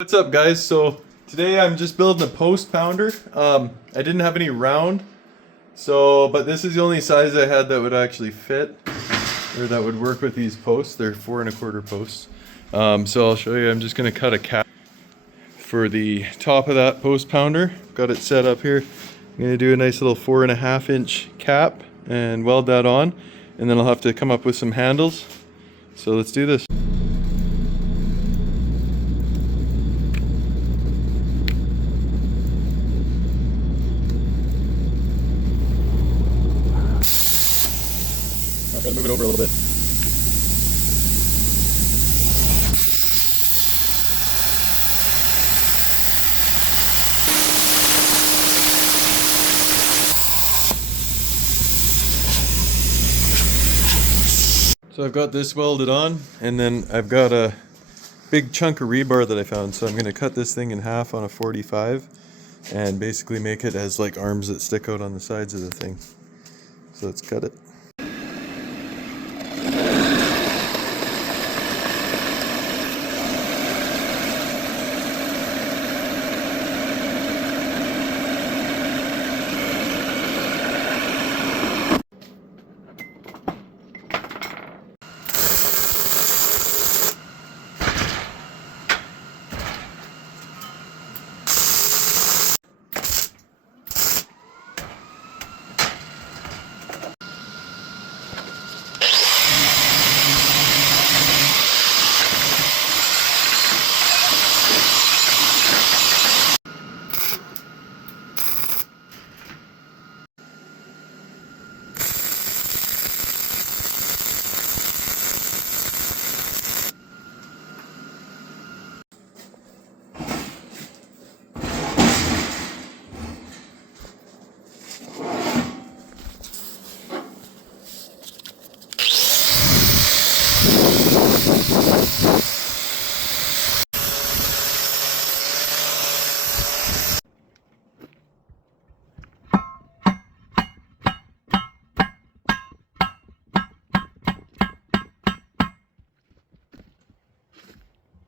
What's up, guys? So today I'm just building a post pounder. I didn't have any round, but this is the only size I had that would actually fit, or that would work with these posts. They're 4 1/4 posts. So I'll show you. I'm just gonna cut a cap for the top of that post pounder. Got it set up here. I'm gonna do a nice little 4 1/2 inch cap and weld that on, and then I'll have to come up with some handles. So let's do this. I've got to move it over a little bit. So I've got this welded on, and then I've got a big chunk of rebar that I found. So I'm going to cut this thing in half on a 45 and basically make it as like arms that stick out on the sides of the thing. So let's cut it.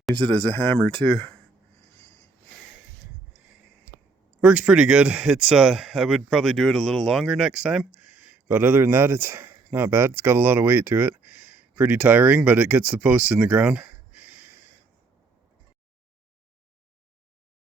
Use it as a hammer too. Works pretty good. It's I would probably do it a little longer next time, but other than that, it's not bad. It's got a lot of weight to it. Pretty tiring, but it gets the post in the ground.